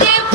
Hare